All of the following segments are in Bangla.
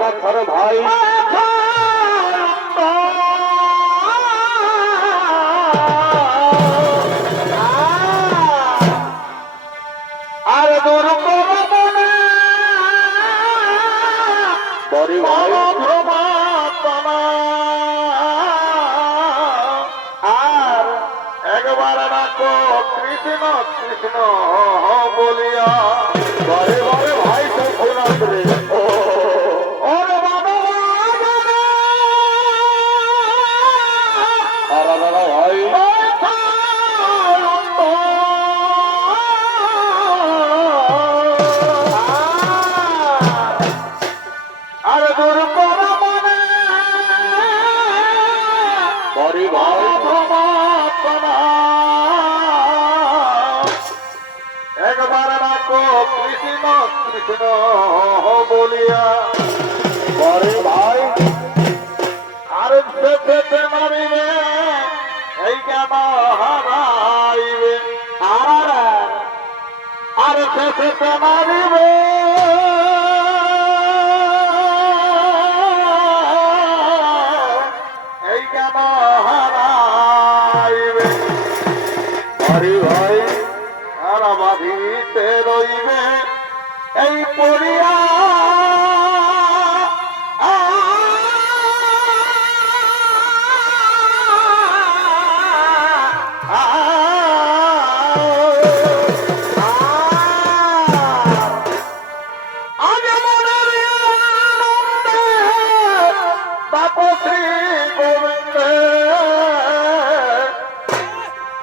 বাচ্চার ভাই আর দূর করবনে বড়ি ভাই আর একবার ডাকো কৃষ্ণ কৃষ্ণ বলিয়া বড়ি বড়ি ভাই সব ফোনাস রে ওরে বাবা আর ভাই আর দূর করবনে বড়ি ভাই একবার ডাকো কৃষ্ণ কৃষ্ণ বলিয়া বড়ি ভাই আর পেতে মারিবে এই কেন হারাইবে আর পেতে মারিবে এই কেন হারাইবে বড়ি ভাই আর বাঁধিতে রইবে এই পড়িয়া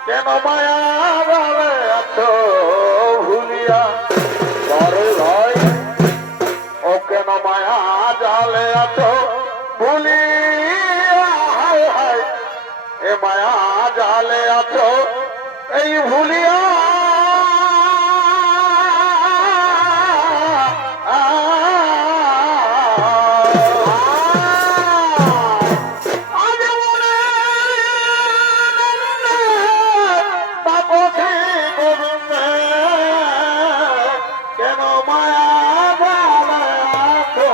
কেন মায়া বলে আছো ভুলিয়া বড়ি ভাই ও কেন মায়া জালে আছো ভুলিয়া হায় হায় এ মায়া জালে আছো এই ভুলিয়া কেন মায়া জালে আছো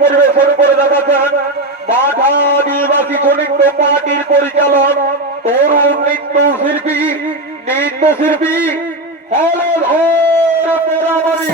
পরিবেশন করে দেখাচ্ছেন মাঠা আদিবাসী সনিগ্ধ পার্টির পরিচালক তরুণ নৃত্যশিল্পী হলধর পোড়ামারি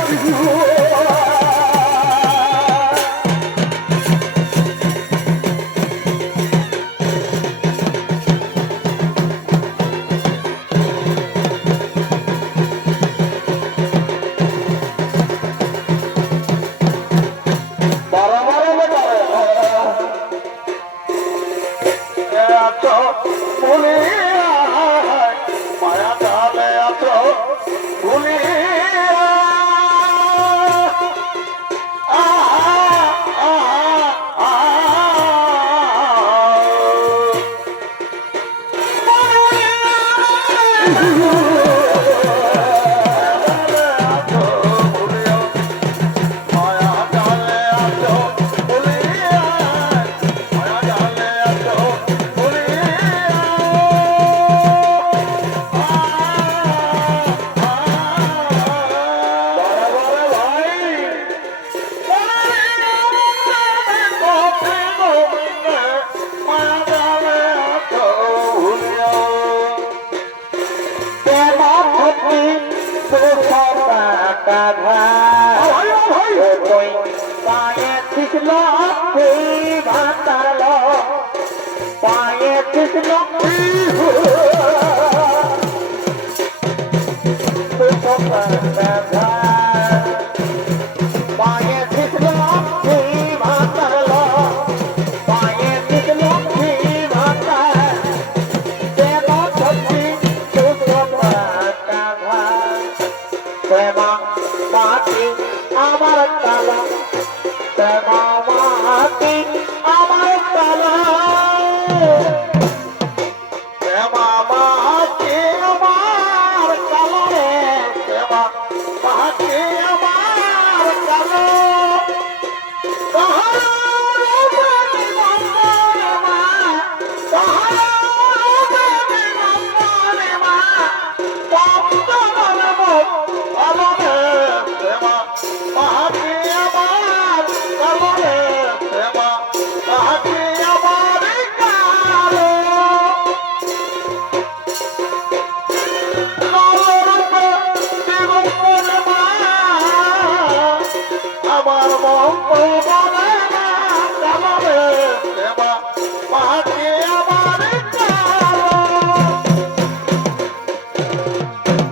মায়া জালে আছো ভুলিয়া আমার কালা শ্যামা মাটি আমার কালা শ্যামা মাটি আমার কালা রে শ্যামা মাটি আমার কালা আমার মন বলে না কামরে দেবা মাটি আমার কালো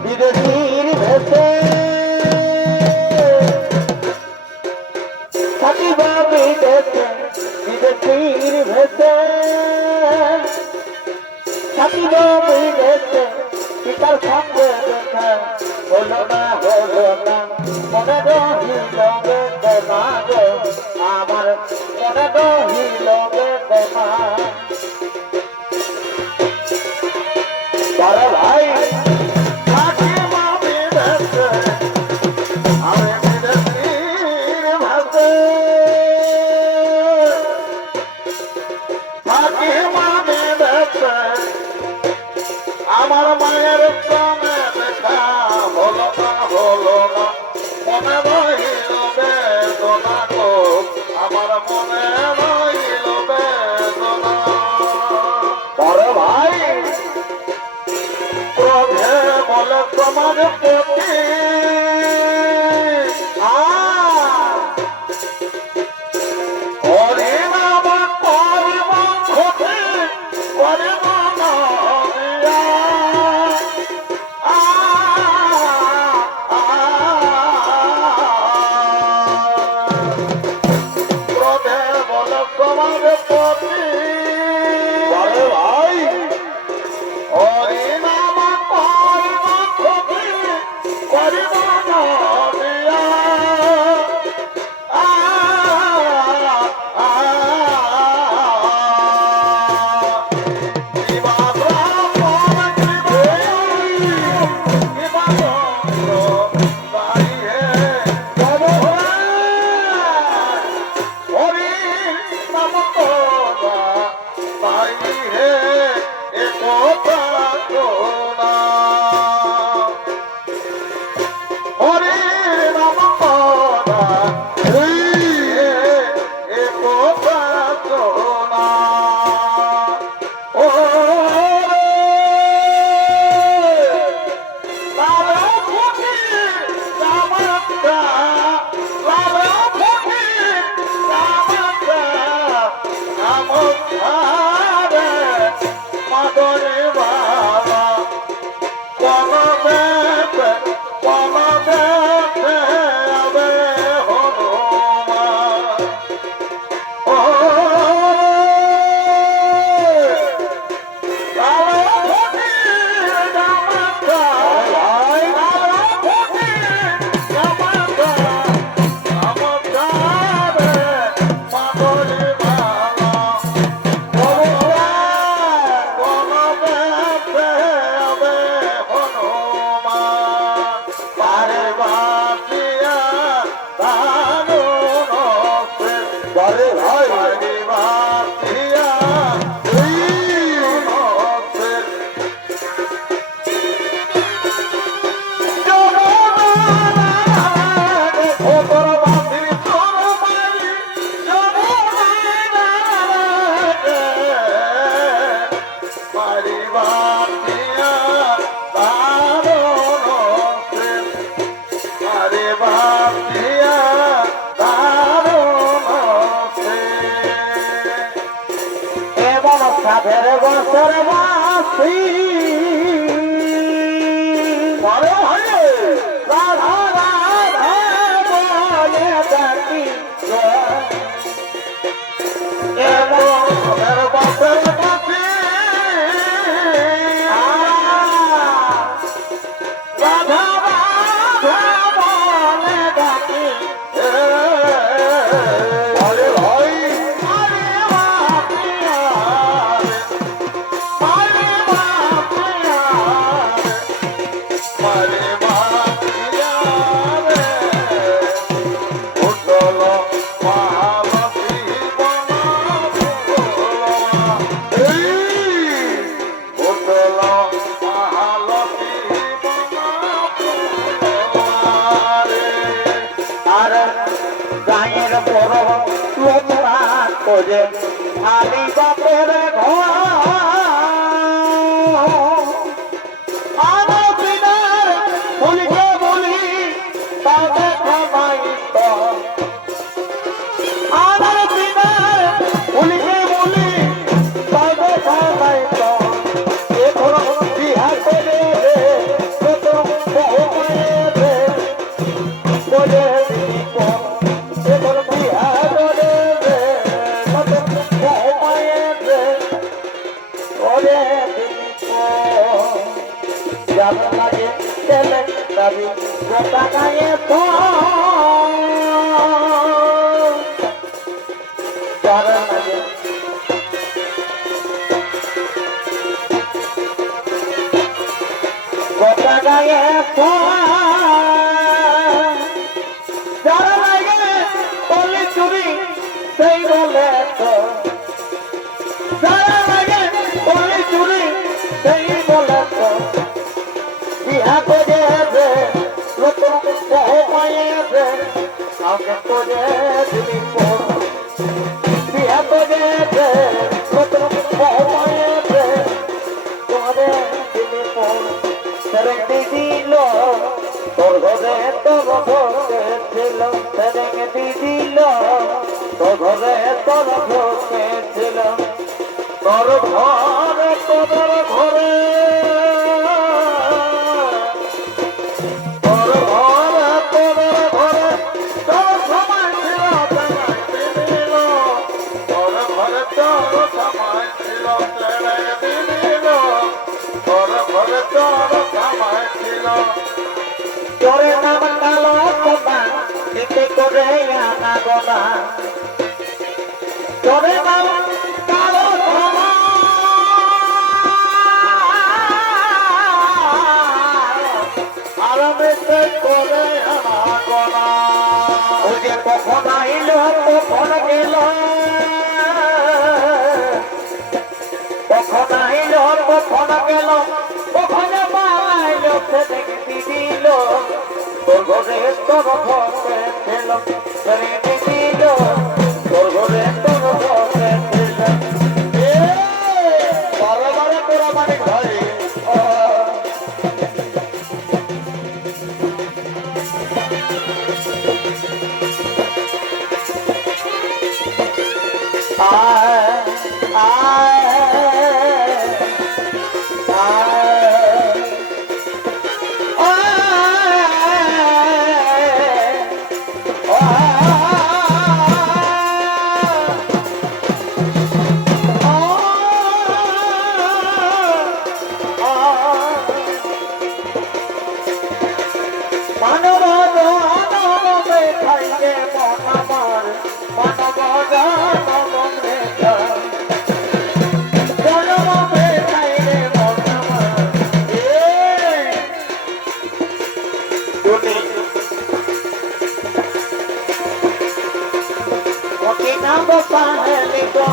বিদেশির ভেসে থাকিবা বিদেশে বিদেশির ভেসে থাকিবা বিদেশে পিতার সঙ্গে দেখা হলো না মনে রহিল বেদনা গো আমার মনে রহিল বেদনা বড় ভাই থাকিবা বিদেশে আমি বিদেশির ভাষে থাকিবা বিদেশে আমার মায়ের প্রাণে দেখা হলো না মনে রহিল বেদনা গো আমার মনে রহিল বেদনা বড় ভাই ক্রোধে বলে তোমার প্রতি হরিনাম করিব ক্ষতি করিব না সাধের বছর বাসি বড় হয়ে রাধা রাধা বলে ডাকি এবং সাধের বছর বাসি রাধা রাধা বলে ডাকি মায়ের বড় লোকরা করে আলি বাপের ঘর আমার বিনার বলিকে বলি তাও দেখা নাই তো আমার বিনার বলিকে বলি তাও দেখা নাই তো এখন বিহা করে রে কত বহু রে বলে দিব এখন বিহা করে রে কত বহু রে বলে দিব জানা লাগে তেলে দাবি গোটা গায়ে তো জানা লাগে গোটা গায়ে তো জানা লাগে বলে চুরি সেই বলে তো জানা লাগে বলে চুরি সেই বলে তো বিহা করে রে লোক বহু মায়েরে আমাকে করে দিবি পড় বিহা করে রে লোক বহু মায়েরে করে দিবি পড় সেরেঙ্গি দিল তোর ঘরে তোর ভোগে ছিল সেরেঙ্গি দিল তোর ঘরে তোর ভোগে ছিল তোর ঘরে তোর ঘরে তোরে নাম কালো কোনা নিতে করে আনা গোনা তোরে নাম কালো কোনা আর নিতে করে আনা গোনা ওই যে কখন আইল কখন গেল কখন আইল কখন গেল কখন পাইল সেদিকে দিল তোর ঘরে তোর ঘরে ছিল সেদিকে দিল তোর ঘরে তোর ঘরে ছিল বারে বারে তোরা মানে ঘরে মানব জানবে খাইলে মন আমার মানব জানবে জানবে খাইলে মন আমার ওকে নাম পাহলে তো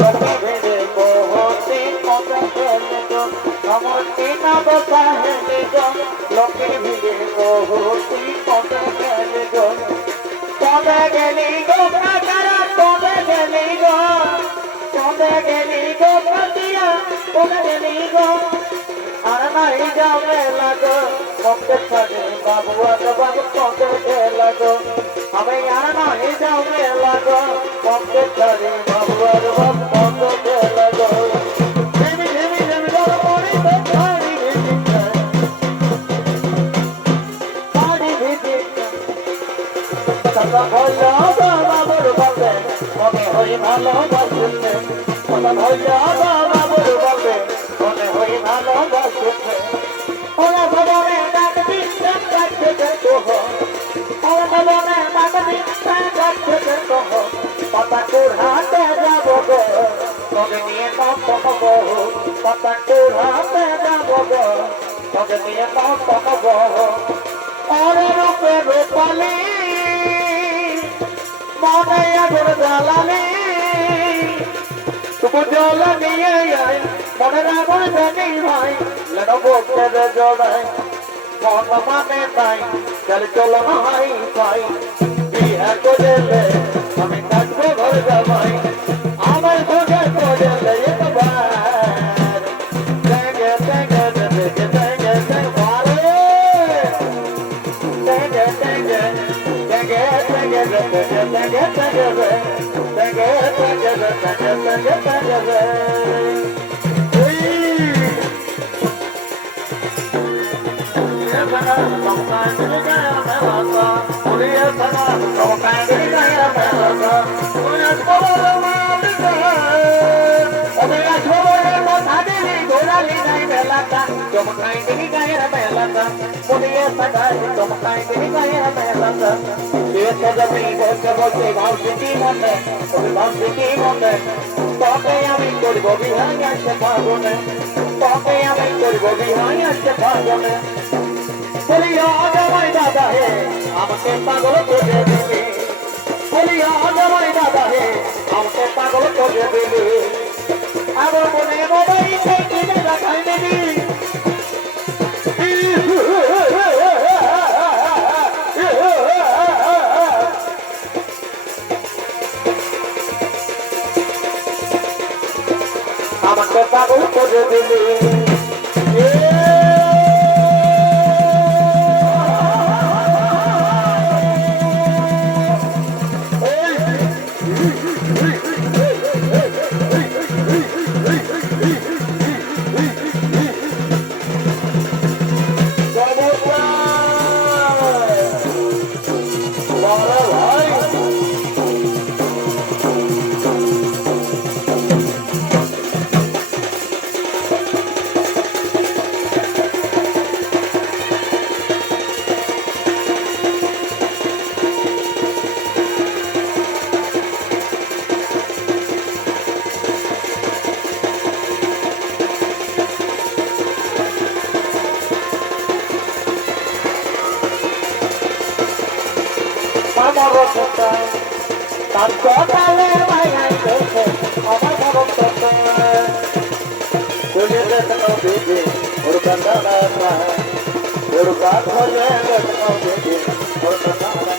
লোকে ভেবে বহুতে কত ফেলে তো আমার নাম পাহলে তো লোকে ভেবে বহুতে কত ফেলে তো তবে গেলি গো কাকারা তবে গেলি গো পাতিয়া তবে গেলি গো আর নাই যাবে লাগো মতে ছাড়ে বাবু আর বাবু কত লাগো আমি আর নাই যাবে লাগো মতে ছাড়ে বাবু আর বাবু কত লাগো ঝিমি ঝিমি ঝিমি গো পড়ি তো পাড়ি ভিজি কথা হইলো বাবুর বলবে মনে হই ভালোবাসলে কথা হইলো বাবুর বলবে মনে হই ভালোবাসলে ওরা ভবনে ডাকবি ডাকতে তো ওরা ভবনে ডাকবি ডাকতে তো পাতাকুর হাতে যাব গো তোকে নিয়ে পাবো পাতাকুর হাতে যাব গো তোকে নিয়ে পাবো ওরে রূপে রূপালি মনে আগুন জ্বালালি তবু জল নিয়ে আয় মনে আগুন জানি ভাই লেন বুকের জড়াই মন মানে নাই চল চলো হাই ভাই বিহা করে জামাই আমার ঘরে পড়লে একবার তেগে তেগে তেগে তেগে তেগে মারে তেগে তেগে তেগে তেগে তেগে তেগে তেগে তেগে তেগে তেগে তেগে ওই আমি করবো বিহাই আসতে পারবো না তোকে আমি করবো বিহাই আসতে পারবো না বলিয়া জামাই দাদা হে আমাকে পাগল করে দিবি বলিয়া জামাই দাদা হে আমাকে পাগল করে দিবি আমার মনে বাবাই থেকে রাখাই দিবি আমাকে পাগল করে দিবি তার সকালে মায়াই দেখে আমার ভক্ত তুলে দেখো দিদি ওর কান্দানা ওর কাঠ হলে দেখো দিদি ওর কান্দানা